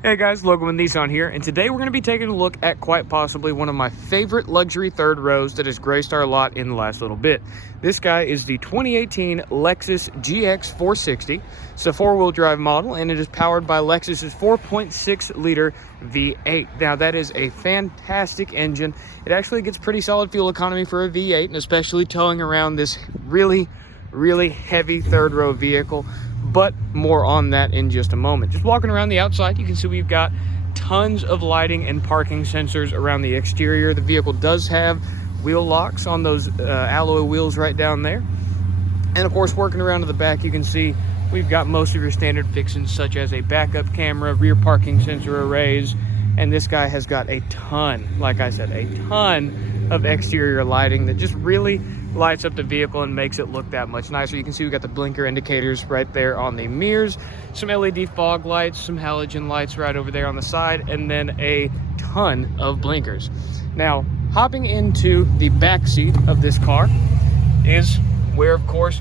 Hey guys, Logan with Nissan here, and today we're going to be taking a look at quite possibly one of my favorite luxury third rows that has graced our lot in the last little bit. This guy is the 2018 Lexus GX 460. It's a four-wheel drive model, and it is powered by Lexus's 4.6-liter V8. Now, that is a fantastic engine. It actually gets pretty solid fuel economy for a V8, and especially towing around this really heavy third row vehicle. But more on that in just a moment. Just walking around the outside, you can see we've got tons of lighting and parking sensors around the exterior. The vehicle does have wheel locks on those alloy wheels right down there. And of course, working around to the back, you can see we've got most of your standard fixings such as a backup camera, rear parking sensor arrays, and this guy has got a ton, like I said, a ton of exterior lighting that just really lights up the vehicle and makes it look that much nicer. You can see we got the blinker indicators right there on the mirrors, some LED fog lights, some halogen lights right over there on the side, and then a ton of blinkers. Now, hopping into the back seat of this car is where, of course,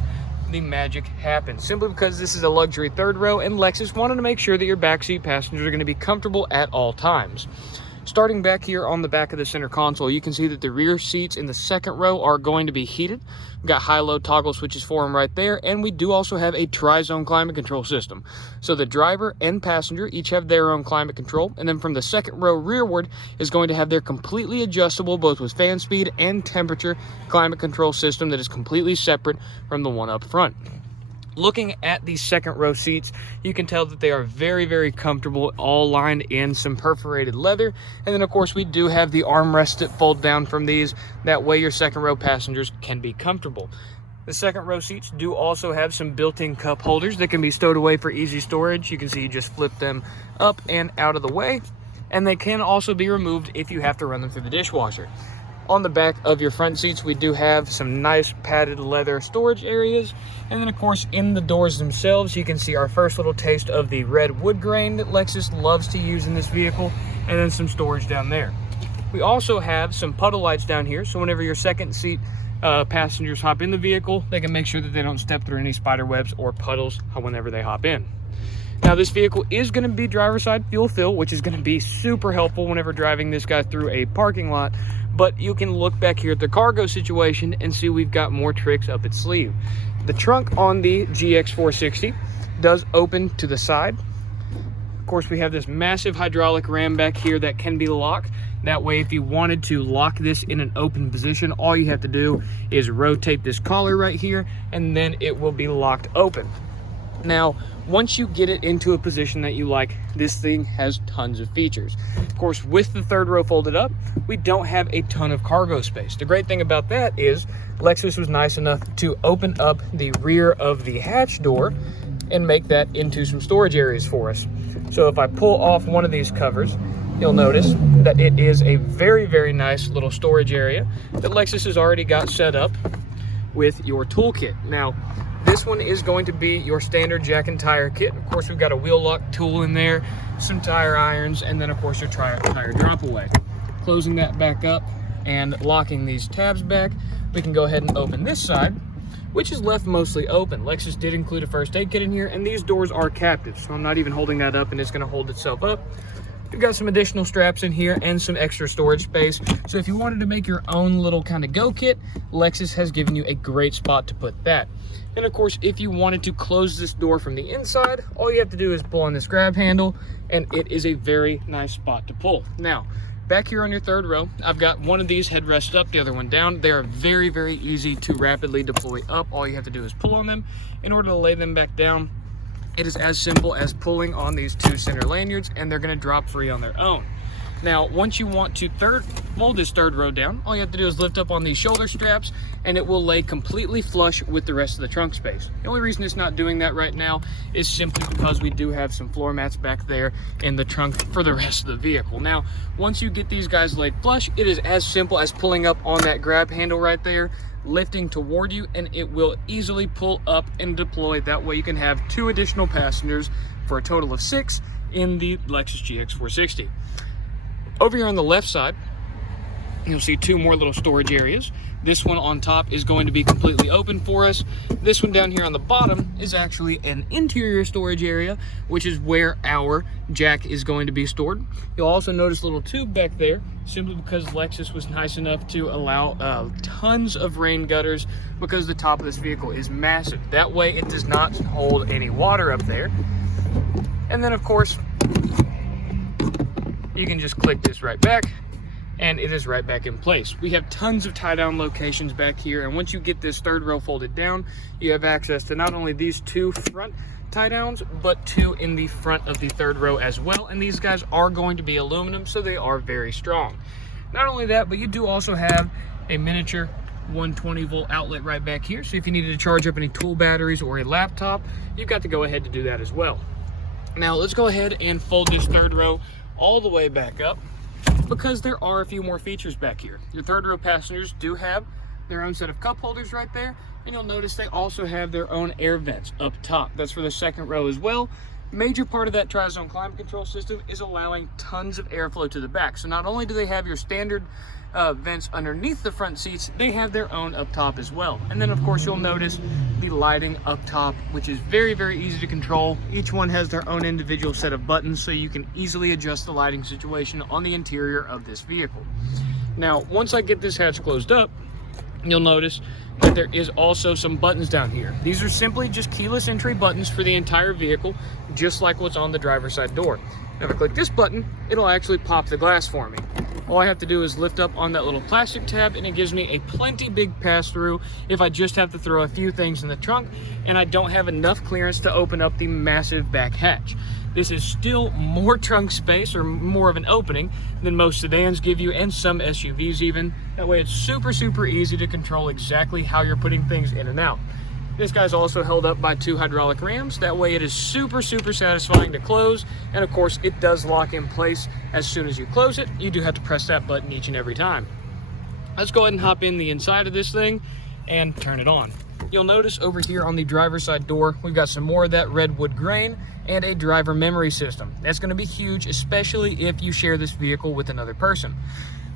the magic happens. Simply because this is a luxury third row, and Lexus wanted to make sure that your backseat passengers are going to be comfortable at all times. Starting back here on the back of the center console, you can see that the rear seats in the second row are going to be heated. We've got high-low toggle switches for them right there, and we do also have a tri-zone climate control system. So the driver and passenger each have their own climate control, and then from the second row rearward is going to have their completely adjustable, both with fan speed and temperature, climate control system that is completely separate from the one up front. Looking at these second row seats, you can tell that they are very comfortable, all lined in some perforated leather. And then of course we do have the armrests that fold down from these. That way your second row passengers can be comfortable. The second row seats do also have some built-in cup holders that can be stowed away for easy storage. You can see you just flip them up and out of the way. And they can also be removed if you have to run them through the dishwasher. On the back of your front seats, we do have some nice padded leather storage areas. And then of course, in the doors themselves, you can see our first little taste of the red wood grain that Lexus loves to use in this vehicle, and then some storage down there. We also have some puddle lights down here, so whenever your second seat passengers hop in the vehicle, they can make sure that they don't step through any spider webs or puddles whenever they hop in. Now, this vehicle is going to be driver's side fuel fill, which is going to be super helpful whenever driving this guy through a parking lot. But you can look back here at the cargo situation and see we've got more tricks up its sleeve. The trunk on the GX 460 does open to the side. Of course, we have this massive hydraulic ram back here that can be locked. That way, if you wanted to lock this in an open position, all you have to do is rotate this collar right here, and then it will be locked open. Now, once you get it into a position that you like, this thing has tons of features. Of course, with the third row folded up, we don't have a ton of cargo space. The great thing about that is Lexus was nice enough to open up the rear of the hatch door and make that into some storage areas for us. So if I pull off one of these covers, you'll notice that it is a very nice little storage area that Lexus has already got set up with your toolkit. Now, this one is going to be your standard jack and tire kit. Of course, we've got a wheel lock tool in there, some tire irons, and then of course your tire drop away. Closing that back up and locking these tabs back, we can go ahead and open this side, which is left mostly open. Lexus did include a first aid kit in here, and these doors are captive, so I'm not even holding that up, and it's gonna hold itself up. We've got some additional straps in here and some extra storage space. So if you wanted to make your own little kind of go kit, Lexus has given you a great spot to put that. And of course, if you wanted to close this door from the inside, all you have to do is pull on this grab handle, and it is a very nice spot to pull. Now, back here on your third row, I've got one of these headrests up, the other one down. They are very easy to rapidly deploy up. All you have to do is pull on them. In order to lay them back down, it is as simple as pulling on these two center lanyards, and they're going to drop free on their own. Now, once you want to fold this third row down, all you have to do is lift up on these shoulder straps, and it will lay completely flush with the rest of the trunk space. The only reason it's not doing that right now is simply because we do have some floor mats back there in the trunk for the rest of the vehicle. Now, once you get these guys laid flush, it is as simple as pulling up on that grab handle right there, lifting toward you, and it will easily pull up and deploy. That way you can have 2 additional passengers for a total of 6 in the Lexus GX 460. Over here on the left side, you'll see 2 more little storage areas. This one on top is going to be completely open for us. This one down here on the bottom is actually an interior storage area, which is where our jack is going to be stored. You'll also notice a little tube back there, simply because Lexus was nice enough to allow tons of rain gutters, because the top of this vehicle is massive. That way it does not hold any water up there. And then of course, you can just click this right back and it is right back in place. We have tons of tie down locations back here, and once you get this third row folded down, you have access to not only these two front tie downs, but two in the front of the third row as well. And these guys are going to be aluminum, so they are very strong. Not only that, but you do also have a miniature 120 volt outlet right back here. So if you needed to charge up any tool batteries or a laptop, you've got to go ahead to do that as well. Now let's go ahead and fold this third row all the way back up, because there are a few more features back here. Your third row passengers do have their own set of cup holders right there, and you'll notice they also have their own air vents up top. That's for the second row as well. Major part of that tri-zone climate control system is allowing tons of airflow to the back. So not only do they have your standard vents underneath the front seats, they have their own up top as well. And then of course you'll notice the lighting up top, which is very, very easy to control. Each one has their own individual set of buttons, so you can easily adjust the lighting situation on the interior of this vehicle. Now, once I get this hatch closed up, you'll notice that there is also some buttons down here. These are simply just keyless entry buttons for the entire vehicle, just like what's on the driver's side door. Now, if I click this button, it'll actually pop the glass for me. All I have to do is lift up on that little plastic tab, and it gives me a plenty big pass-through if I just have to throw a few things in the trunk and I don't have enough clearance to open up the massive back hatch. This is still more trunk space, or more of an opening, than most sedans give you, and some SUVs even. That way it's super, super easy to control exactly how you're putting things in and out. This guy's also held up by two hydraulic rams. That way it is super, super satisfying to close. And of course, it does lock in place as soon as you close it. You do have to press that button each and every time. Let's go ahead and hop in the inside of this thing and turn it on. You'll notice over here on the driver's side door, we've got some more of that redwood grain and a driver memory system. That's going to be huge, especially if you share this vehicle with another person.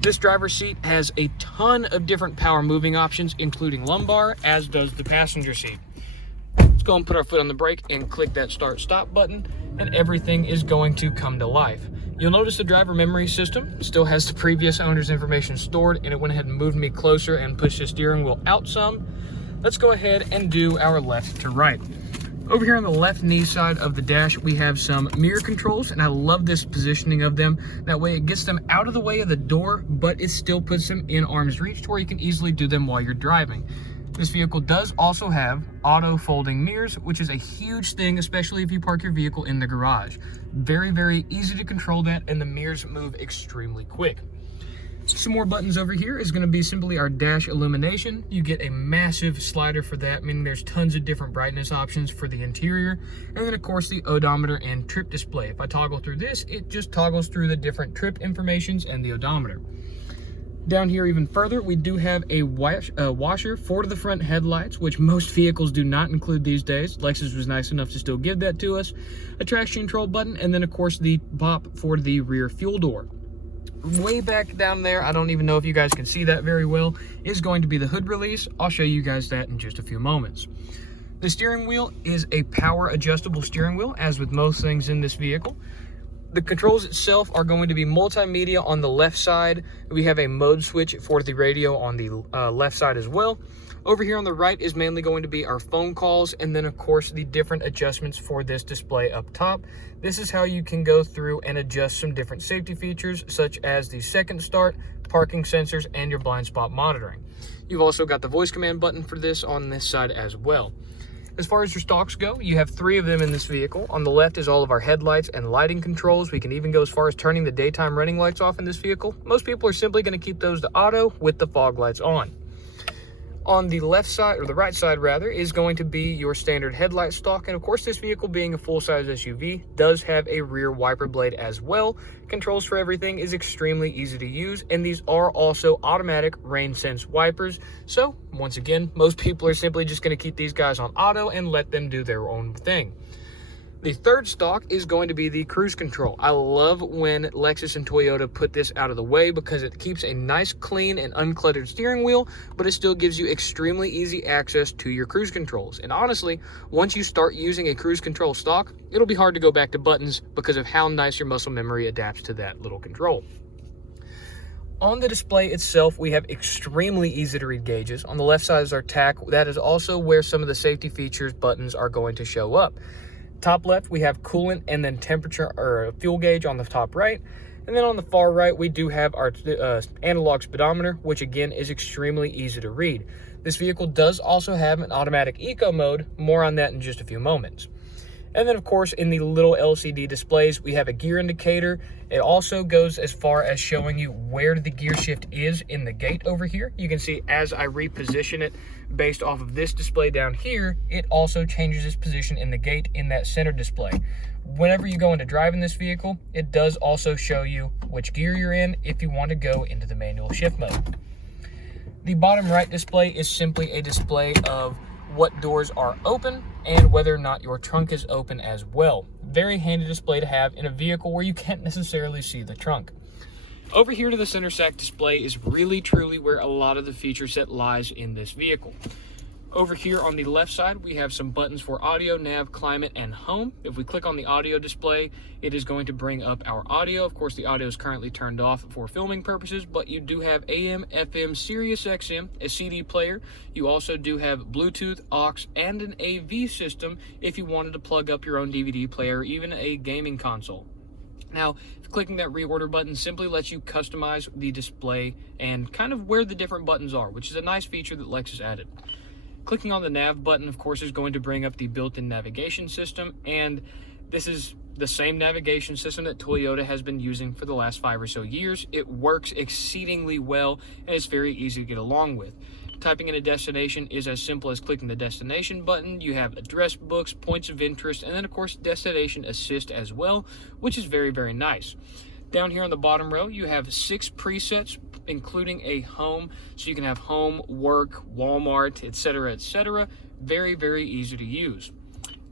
This driver's seat has a ton of different power moving options, including lumbar, as does the passenger seat. Let's go and put our foot on the brake and click that start stop button, and everything is going to come to life. You'll notice the driver memory system still has the previous owner's information stored, and it went ahead and moved me closer and pushed the steering wheel out some. Let's go ahead and do our left to right. Over here on the left knee side of the dash, we have some mirror controls, and I love this positioning of them. That way it gets them out of the way of the door, but it still puts them in arm's reach to where you can easily do them while you're driving. This vehicle does also have auto folding mirrors, which is a huge thing, especially if you park your vehicle in the garage. Very, very easy to control that, and the mirrors move extremely quick. Some more buttons over here is going to be simply our dash illumination. You get a massive slider for that, meaning there's tons of different brightness options for the interior. And then of course the odometer and trip display. If I toggle through this, it just toggles through the different trip informations and the odometer. Down here even further, we do have a washer for the front headlights, which most vehicles do not include these days. Lexus was nice enough to still give that to us. A traction control button, and then of course the pop for the rear fuel door. Way back down there, I don't even know if you guys can see that very well, is going to be the hood release. I'll show you guys that in just a few moments. The steering wheel is a power adjustable steering wheel, as with most things in this vehicle. The controls itself are going to be multimedia on the left side. We have a mode switch for the radio on the left side as well. Over here on the right is mainly going to be our phone calls, and then of course the different adjustments for this display up top. This is how you can go through and adjust some different safety features, such as the second start, parking sensors, and your blind spot monitoring. You've also got the voice command button for this on this side as well. As far as your stalks go, you have 3 of them in this vehicle. On the left is all of our headlights and lighting controls. We can even go as far as turning the daytime running lights off in this vehicle. Most people are simply going to keep those to auto with the fog lights on. On the left side, or the right side rather, is going to be your standard headlight stalk. And of course, this vehicle being a full-size SUV does have a rear wiper blade as well. Controls for everything is extremely easy to use, and these are also automatic rain sense wipers. So once again, most people are simply just going to keep these guys on auto and let them do their own thing. The third stock is going to be the cruise control. I love when Lexus and Toyota put this out of the way because it keeps a nice, clean, and uncluttered steering wheel, but it still gives you extremely easy access to your cruise controls. And honestly, once you start using a cruise control stock, it'll be hard to go back to buttons because of how nice your muscle memory adapts to that little control. On the display itself, we have extremely easy to read gauges. On the left side is our tach. That is also where some of the safety features buttons are going to show up. Top left, we have coolant and then temperature or fuel gauge on the top right. And then on the far right, we do have our analog speedometer, which again is extremely easy to read. This vehicle does also have an automatic eco mode. More on that in just a few moments. And then, of course, in the little LCD displays, we have a gear indicator. It also goes as far as showing you where the gear shift is in the gate over here. You can see as I reposition it based off of this display down here, it also changes its position in the gate in that center display. Whenever you go into driving this vehicle, it does also show you which gear you're in if you want to go into the manual shift mode. The bottom right display is simply a display of what doors are open and whether or not your trunk is open as well. Very handy display to have in a vehicle where you can't necessarily see the trunk. Over here to the center sack display is really truly where a lot of the feature set lies in this vehicle. Over here on the left side, we have some buttons for audio, nav, climate, and home. If we click on the audio display, it is going to bring up our audio. Of course, the audio is currently turned off for filming purposes, but you do have AM, FM, Sirius XM, a CD player. You also do have Bluetooth, aux, and an AV system if you wanted to plug up your own DVD player or even a gaming console. Now, clicking that reorder button simply lets you customize the display and kind of where the different buttons are, which is a nice feature that Lexus added. Clicking on the nav button, of course, is going to bring up the built-in navigation system, and this is the same navigation system that Toyota has been using for the last 5 or so years. It works exceedingly well, and it's very easy to get along with. Typing in a destination is as simple as clicking the destination button. You have address books, points of interest, and then, of course, destination assist as well, which is very, very nice. Down here on the bottom row, you have 6 presets, including a home, so you can have home, work, Walmart, etc., etc. Very, very easy to use.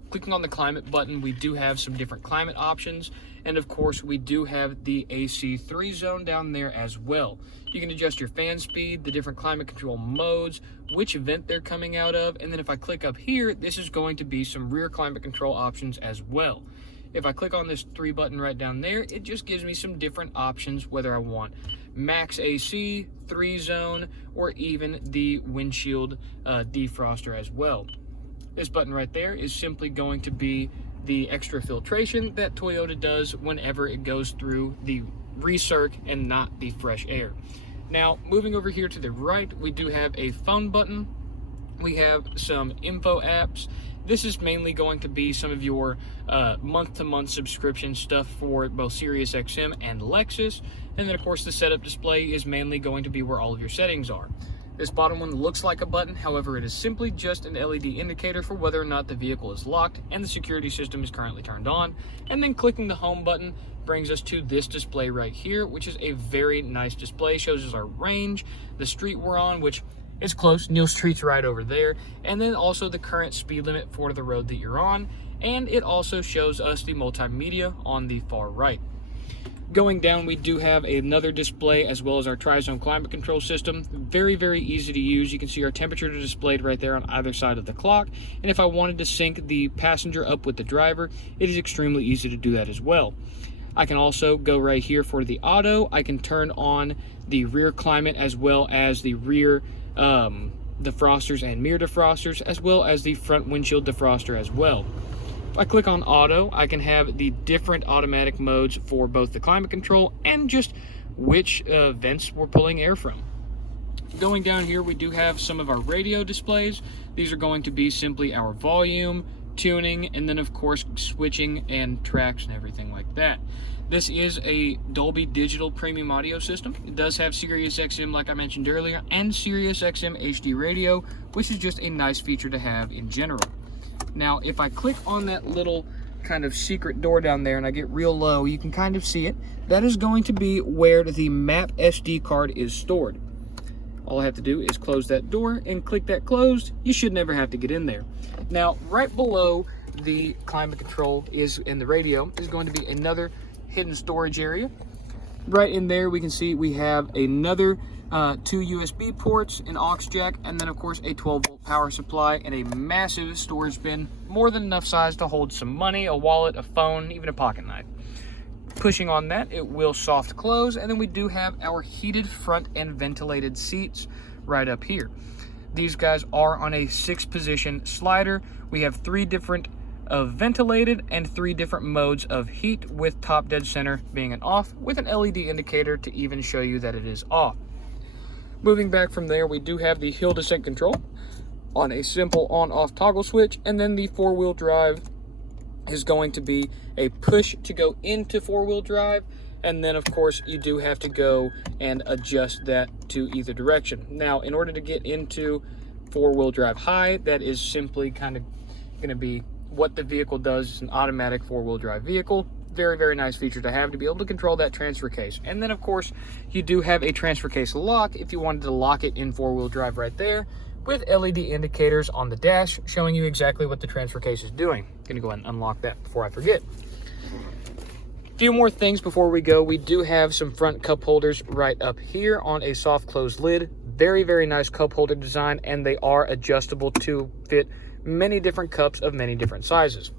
Clicking on the climate button, we do have some different climate options, and of course we do have the AC 3 zone down there as well. You can adjust your fan speed, the different climate control modes, which event they're coming out of, and then if I click up here, this is going to be some rear climate control options as well. If I click on this 3 button right down there, it just gives me some different options, whether I want max AC, 3 zone, or even the windshield defroster as well. This button right there is simply going to be the extra filtration that Toyota does whenever it goes through the recirc and not the fresh air. Now, moving over here to the right, we do have a phone button. We have some info apps. This is mainly going to be some of your month-to-month subscription stuff for both Sirius XM and Lexus. And then, of course, the setup display is mainly going to be where all of your settings are. This bottom one looks like a button, however, it is simply just an LED indicator for whether or not the vehicle is locked and the security system is currently turned on. And then clicking the home button brings us to this display right here, which is a very nice display. Shows us our range, the street we're on, which is close. Neal Street's right over there. And then also the current speed limit for the road that you're on. And it also shows us the multimedia on the far right. Going down, we do have another display as well as our tri-zone climate control system. Very, very easy to use. You can see our temperature displayed right there on either side of the clock. And if I wanted to sync the passenger up with the driver, it is extremely easy to do that as well. I can also go right here for the auto. I can turn on the rear climate as well as the rear defrosters and mirror defrosters, as well as the front windshield defroster as well. If I click on auto, I can have the different automatic modes for both the climate control and just which vents we're pulling air from. Going down here, we do have some of our radio displays. These are going to be simply our volume, tuning, and then of course switching and tracks and everything like that. This is a Dolby Digital premium audio system. It does have Sirius XM, like I mentioned earlier, and Sirius XM HD radio, which is just a nice feature to have in general. Now, if I click on that little kind of secret door down there and I get real low, you can kind of see it. That is going to be where the map SD card is stored. All I have to do is close that door and click that closed. You should never have to get in there. Now, right below the climate control is in the radio is going to be another hidden storage area. Right in there, we can see we have another 2 USB ports, an aux jack, and then of course a 12-volt power supply and a massive storage bin, more than enough size to hold some money, a wallet, a phone, even a pocket knife. Pushing on that, it will soft close, and then we do have our heated front and ventilated seats right up here. These guys are on a 6-position slider. We have 3 different ventilated and 3 different modes of heat, with top dead center being an off, with an LED indicator to even show you that it is off. Moving back from there, we do have the hill descent control on a simple on-off toggle switch, and then the 4-wheel drive is going to be a push to go into 4-wheel drive, and then of course you do have to go and adjust that to either direction. Now, in order to get into 4-wheel drive high, that is simply kind of going to be what the vehicle does. It's an automatic 4-wheel drive vehicle. Very, very nice feature to have, to be able to control that transfer case. And then of course you do have a transfer case lock if you wanted to lock it in 4-wheel drive right there, with LED indicators on the dash showing you exactly what the transfer case is doing. Gonna go ahead and unlock that before I forget. A few more things before we go. We do have some front cup holders right up here on a soft close lid. Very, very nice cup holder design, and they are adjustable to fit many different cups of many different sizes.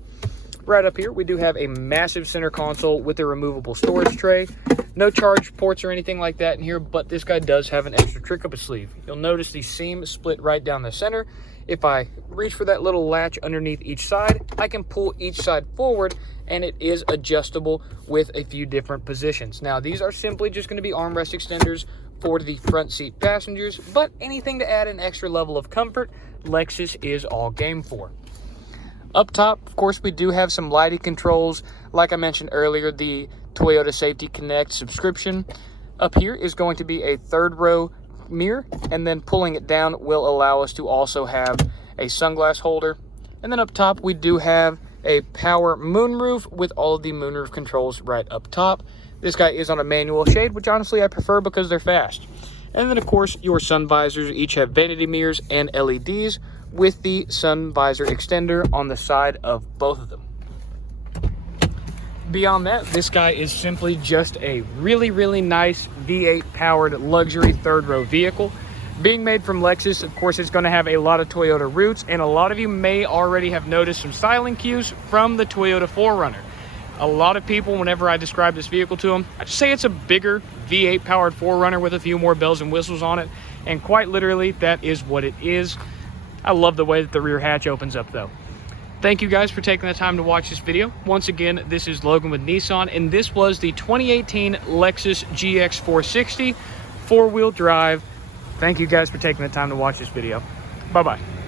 Right up here, we do have a massive center console with a removable storage tray. No charge ports or anything like that in here, but this guy does have an extra trick up his sleeve. You'll notice the seam split right down the center. If I reach for that little latch underneath each side, I can pull each side forward, and it is adjustable with a few different positions. Now, these are simply just going to be armrest extenders for the front seat passengers, but anything to add an extra level of comfort, Lexus is all game for. Up top, of course, we do have some lighting controls. Like I mentioned earlier, the Toyota Safety Connect subscription. Up here is going to be a 3rd row mirror, and then pulling it down will allow us to also have a sunglass holder. And then up top, we do have a power moonroof with all of the moonroof controls right up top. This guy is on a manual shade, which honestly I prefer because they're fast. And then of course, your sun visors each have vanity mirrors and LEDs, with the sun visor extender on the side of both of them. Beyond that, this guy is simply just a really, really nice V8 powered luxury 3rd row vehicle. Being made from Lexus, of course, it's going to have a lot of Toyota roots, and a lot of you may already have noticed some styling cues from the Toyota 4Runner. A lot of people, whenever I describe this vehicle to them, I just say it's a bigger V8 powered 4Runner with a few more bells and whistles on it, and quite literally, that is what it is. I love the way that the rear hatch opens up though. Thank you guys for taking the time to watch this video. Once again, this is Logan with Nissan, and this was the 2018 Lexus GX 460 4-wheel drive. Thank you guys for taking the time to watch this video. Bye-bye.